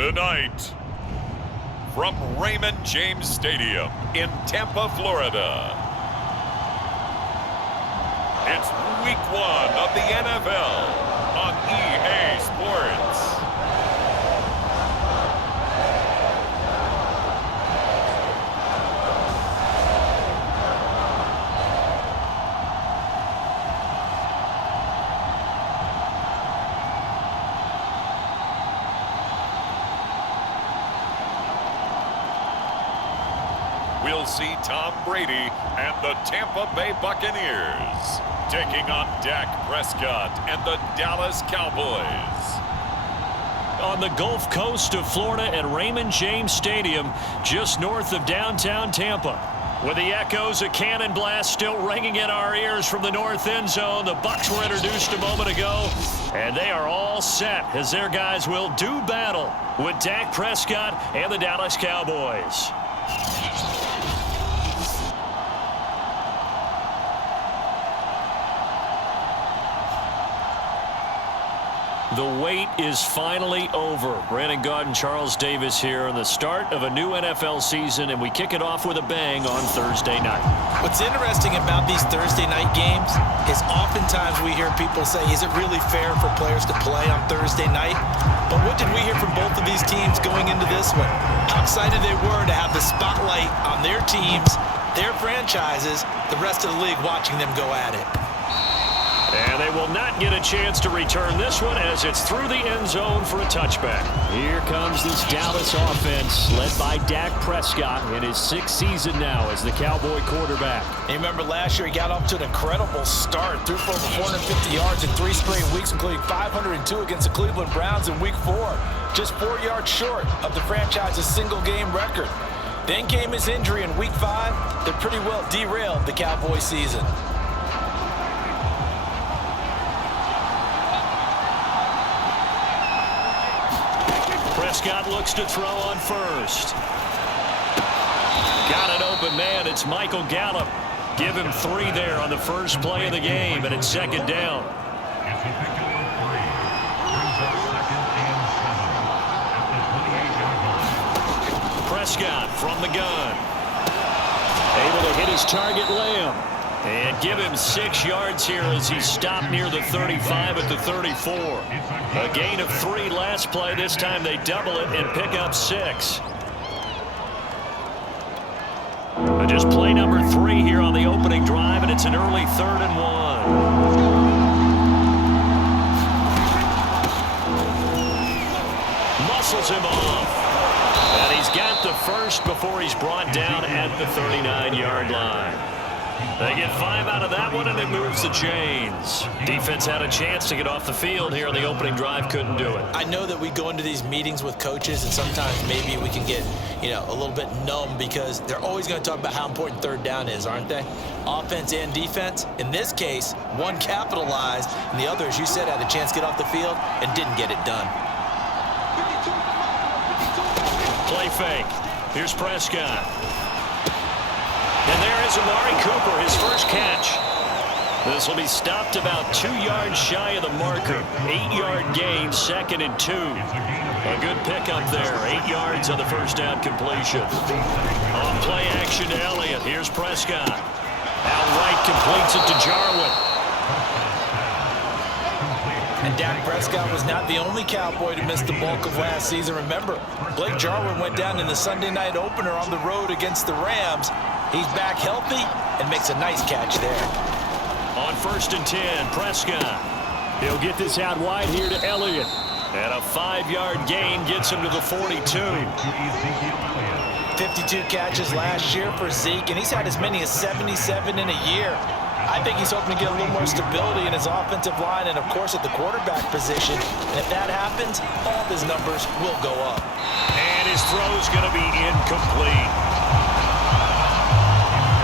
Tonight, from Raymond James Stadium in Tampa, Florida, it's Week 1 of the NFL on EA Sports. We'll see Tom Brady and the Tampa Bay Buccaneers taking on Dak Prescott and the Dallas Cowboys. On the Gulf Coast of Florida at Raymond James Stadium, just north of downtown Tampa. With the echoes of cannon blast still ringing in our ears from the north end zone, the Bucs were introduced a moment ago, and they are all set as their guys will do battle with Dak Prescott and the Dallas Cowboys. The wait is finally over. Brandon Gaud and Charles Davis here on the start of a new NFL season, and we kick it off with a bang on Thursday night. What's interesting about these Thursday night games is oftentimes we hear people say, is it really fair for players to play on Thursday night? But what did we hear from both of these teams going into this one? How excited they were to have the spotlight on their teams, their franchises, the rest of the league watching them go at it. And they will not get a chance to return this one as it's through the end zone for a touchback. Here comes this Dallas offense led by Dak Prescott in his 6th season now as the Cowboy quarterback. You remember last year he got off to an incredible start, threw for over 450 yards in 3 straight weeks, including 502 against the Cleveland Browns in Week 4. Just 4 yards short of the franchise's single-game record. Then came his injury in Week 5 that pretty well derailed the Cowboy season. Prescott looks to throw on first. Got an open man. It's Michael Gallup. Give him 3 there on the first play of the game, and it's second down. Prescott from the gun. Able to hit his target, Lamb. And give him 6 yards here as he stopped near the 35 at the 34. A gain of 3 last play. This time they double it and pick up 6. Just play number 3 here on the opening drive, and it's an early 3rd and 1. Muscles him off. And he's got the first before he's brought down at the 39-yard line. They get 5 out of that one, and it moves the chains. Defense had a chance to get off the field here on the opening drive, couldn't do it. I know that we go into these meetings with coaches, and sometimes maybe we can get, a little bit numb because they're always going to talk about how important 3rd down is, aren't they? Offense and defense. In this case, one capitalized, and the other, as you said, had a chance to get off the field and didn't get it done. Play fake. Here's Prescott. And there is Amari Cooper, his first catch. This will be stopped about 2 yards shy of the marker. 8-yard gain, 2nd and 2. A good pickup there. 8 yards on the first down completion. On play action to Elliott. Here's Prescott. Outright completes it to Jarwin. And Dak Prescott was not the only Cowboy to miss the bulk of last season. Remember, Blake Jarwin went down in the Sunday night opener on the road against the Rams. He's back healthy and makes a nice catch there. On 1st and 10, Prescott. He'll get this out wide here to Elliott. And a 5-yard gain gets him to the 42. 52 catches last year for Zeke, and he's had as many as 77 in a year. I think he's hoping to get a little more stability in his offensive line and, of course, at the quarterback position. And if that happens, all of his numbers will go up. And his throw's going to be incomplete.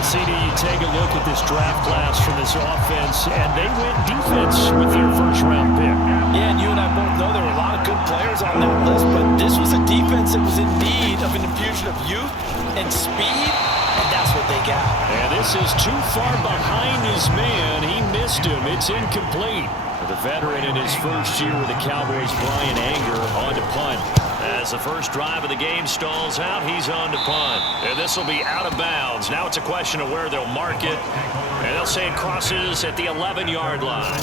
CD, you take a look at this draft class from this offense, and they went defense with their first-round pick. Yeah, and you and I both know there were a lot of good players on that list, but this was a defense that was in need of an infusion of youth and speed, and that's what they got. And this is too far behind his man. He missed missed him. It's incomplete. The veteran in his first year with the Cowboys, Brian Anger, on to punt. As the first drive of the game stalls out, he's on to punt. And this will be out of bounds. Now it's a question of where they'll mark it. And they'll say it crosses at the 11-yard line.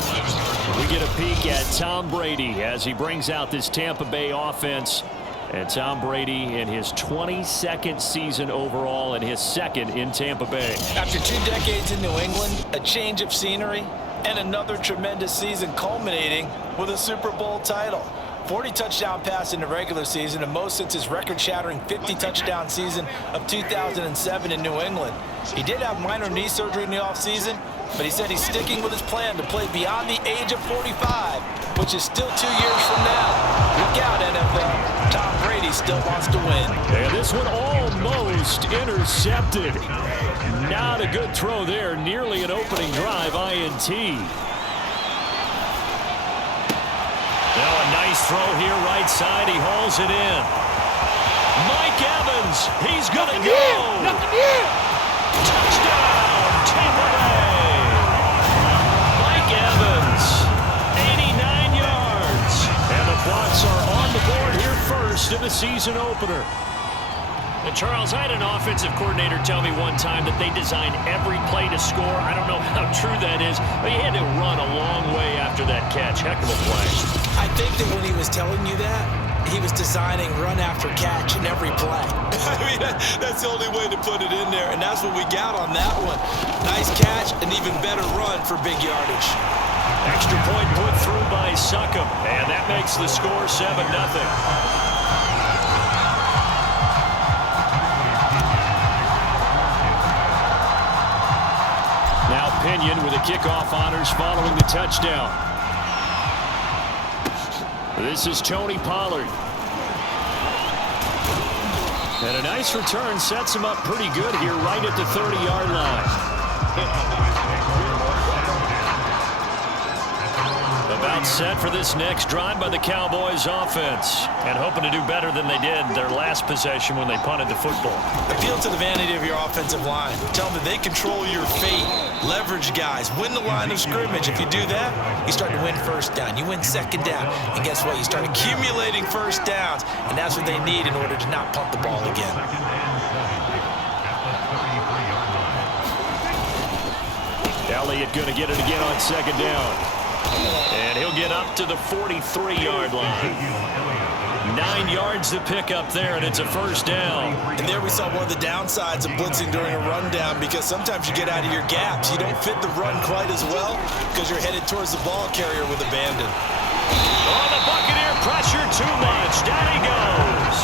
We get a peek at Tom Brady as he brings out this Tampa Bay offense. And Tom Brady in his 22nd season overall and his second in Tampa Bay. After 2 decades in New England, a change of scenery, and another tremendous season culminating with a Super Bowl title. 40 touchdown pass in the regular season, the most since his record-shattering 50-touchdown season of 2007 in New England. He did have minor knee surgery in the offseason, but he said he's sticking with his plan to play beyond the age of 45, which is still 2 years from now. Look out, NFL. Tom Brady still wants to win. And this one almost intercepted. Not a good throw there. Nearly an opening drive INT. Now a nice throw here right side. He hauls it in. Mike Evans. He's going to go. Touchdown, Tampa Bay. Mike Evans, 89 yards. And the Bucs are on the board here first in the season opener. And Charles, I had an offensive coordinator tell me one time that they designed every play to score. I don't know how true that is, but he had to run a long way after that catch. Heck of a play. I think that when he was telling you that, he was designing run after catch in every play. I mean, that's the only way to put it in there, and that's what we got on that one. Nice catch, an even better run for big yardage. Extra point put through by Succop, and that makes the score 7-0. Pinion with the kickoff honors following the touchdown. This is Tony Pollard. And a nice return sets him up pretty good here right at the 30-yard line. About set for this next drive by the Cowboys offense. And hoping to do better than they did their last possession when they punted the football. Appeal to the vanity of your offensive line. Tell them that they control your fate. Leverage guys. Win the line of scrimmage. If you do that, you start to win first down. You win second down. And guess what? You start accumulating first downs. And that's what they need in order to not punt the ball again. Elliott going to get it again on second down. And he'll get up to the 43-yard line. 9 yards to pick up there, and it's a first down. And there we saw one of the downsides of blitzing during a rundown, because sometimes you get out of your gaps. You don't fit the run quite as well because you're headed towards the ball carrier with abandon. Oh, the Buccaneer pressure too much. Down he goes.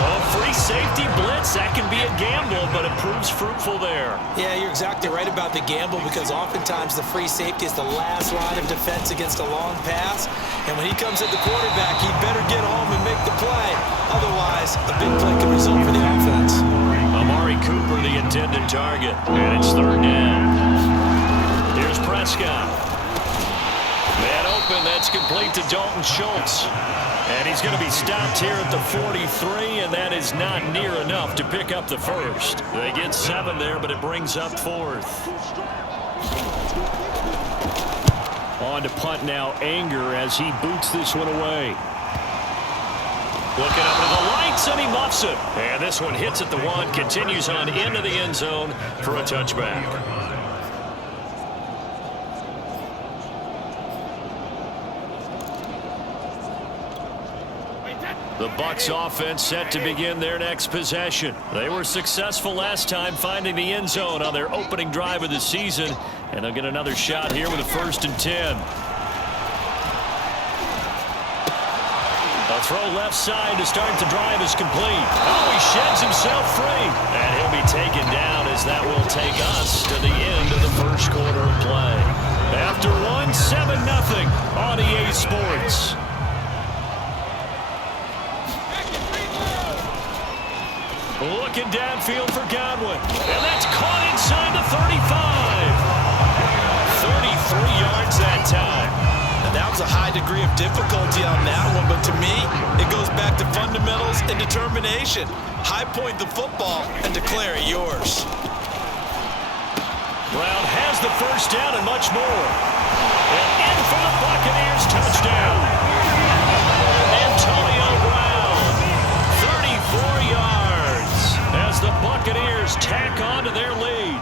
Oh, free safety blitz. That can be a gamble, but it proves fruitful there. Yeah, you're exactly right about the gamble, because oftentimes the free safety is the last line of defense against a long pass. And when he comes at the quarterback, he better get home and make the play. Otherwise, a big play can result for the offense. Amari Cooper, the intended target. And it's third down. Here's Prescott. Man open, that's complete to Dalton Schultz. And he's going to be stopped here at the 43, and that is not near enough to pick up the first. They get 7 there, but it brings up 4th. On to punt now, Anger, as he boots this one away. Looking up to the lights, and he muffs it. And this one hits at the 1, continues on into the end zone for a touchback. The Bucs offense set to begin their next possession. They were successful last time finding the end zone on their opening drive of the season, and they'll get another shot here with a 1st and 10. A throw left side to start the drive is complete. Oh, he sheds himself free, and he'll be taken down as that will take us to the end of the first quarter of play. After 1, 7-0 on EA Sports. Looking downfield for Godwin. And that's caught inside the 35. 33 yards that time. And that was a high degree of difficulty on that one, but to me, it goes back to fundamentals and determination. High point the football and declare it yours. first down and much more. And in for the Buccaneers touchdown. Antonio Brown, 34 yards as the Buccaneers tack on to their lead.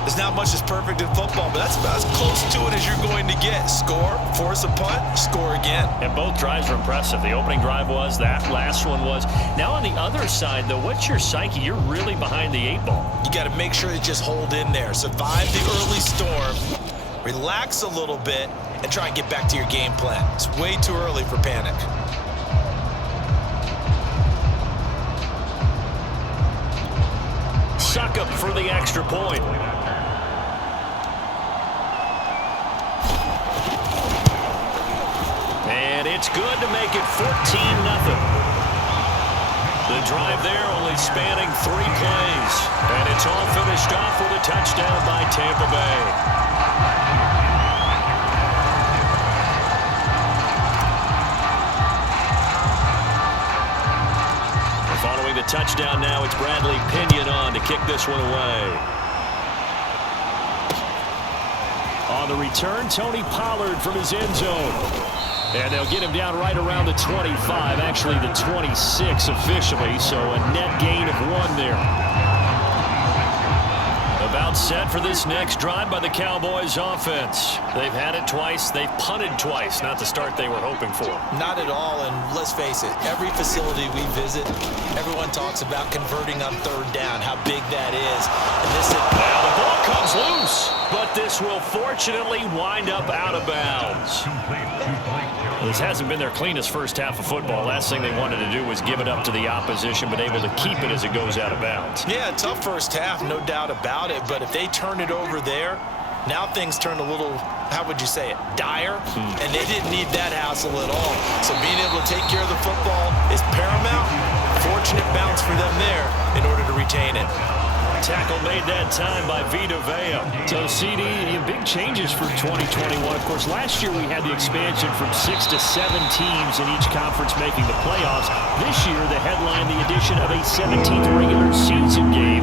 There's not much that's perfect in football, but that's about as close to it as you're going to get. Score, force a punt, score again. And both drives were impressive. The opening drive was, that last one was. Now on the other side, though, what's your psyche? You're really behind the 8 ball. You got to make sure to just hold in there. Survive the early storm, relax a little bit, and try and get back to your game plan. It's way too early for panic. Suck up for the extra point. And it's good to make it 14-0. The drive there only spanning 3 plays. And it's all finished off with a touchdown by Tampa Bay. Following the touchdown now, it's Bradley Pinion on to kick this one away. On the return, Tony Pollard from his end zone. And they'll get him down right around the 25, actually the 26 officially, so a net gain of 1 there. About set for this next drive by the Cowboys offense. They've had it twice. They've punted twice. Not the start they were hoping for. Not at all, and let's face it, every facility we visit, everyone talks about converting on 3rd down, how big that is. And this is... Now the ball comes loose, but this will fortunately wind up out of bounds. This hasn't been their cleanest first half of football. Last thing they wanted to do was give it up to the opposition, but able to keep it as it goes out of bounds. Yeah, tough first half, no doubt about it. But if they turn it over there, now things turn a little, how would you say it, dire? And they didn't need that hassle at all. So being able to take care of the football is paramount. Fortunate bounce for them there in order to retain it. Tackle made that time by Vita Vea. So, CD, big changes for 2021. Of course, last year we had the expansion from 6 to 7 teams in each conference making the playoffs. This year, the headline, the addition of a 17th regular season game.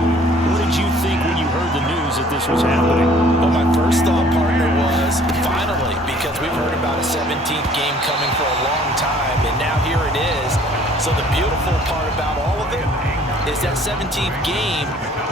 What did you think when you heard the news that this was happening? Well, my first thought, partner, was finally, because we've heard about a 17th game coming for a long time, and now here it is. So the beautiful part about all of it is that 17th game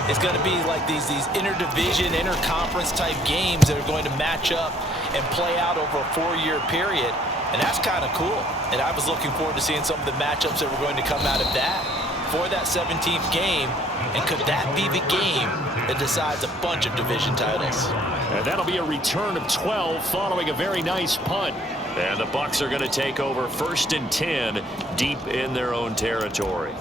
is going to be like these interdivision, interconference type games that are going to match up and play out over a 4-year period. And that's kind of cool. And I was looking forward to seeing some of the matchups that were going to come out of that for that 17th game. And could that be the game that decides a bunch of division titles? And that'll be a return of 12 following a very nice punt. And the Bucs are going to take over 1st and 10 deep in their own territory.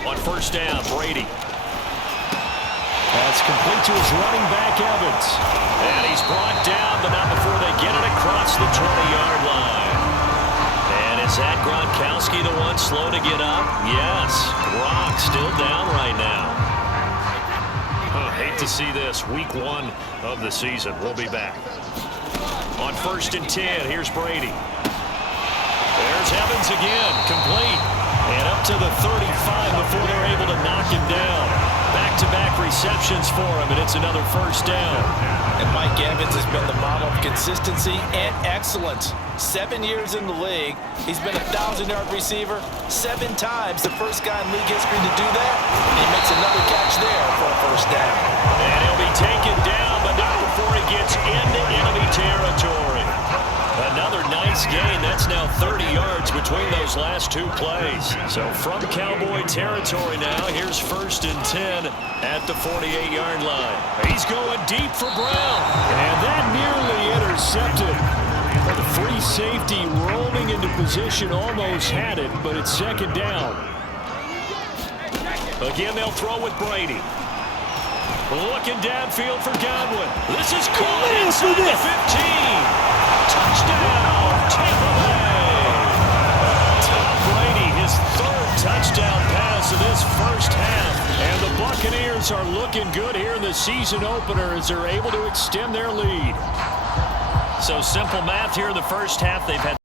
On 1st down, Brady. That's complete to his running back, Evans. And he's brought down, but not before they get it across the 20-yard line. And is that Gronkowski the one slow to get up? Yes. Gronk still down right now. Hate to see this. Week 1 of the season. We'll be back. On 1st and 10, here's Brady. There's Evans again, complete. And up to the 35 before they're able to knock him down. Back-to-back receptions for him, and it's another 1st down. And Mike Evans has been the model of consistency and excellence. 7 years in the league. He's been a 1,000-yard receiver 7 times, the first guy in league history to do that. And he makes another catch there for a 1st down. And he'll be taken down, but not before he gets into enemy territory. Another nice gain. That's now 30 yards between those last 2 plays. So from Cowboy territory now, here's 1st and 10 at the 48-yard line. He's going deep for Brown. And that nearly intercepted. The free safety rolling into position, almost had it, but it's 2nd down. Again, they'll throw with Brady. Looking downfield for Godwin. This is caught inside the 15. Touchdown, Tampa Bay. Tom Brady, his 3rd touchdown pass of this first half. And the Buccaneers are looking good here in the season opener as they're able to extend their lead. So simple math here in the first half. They've had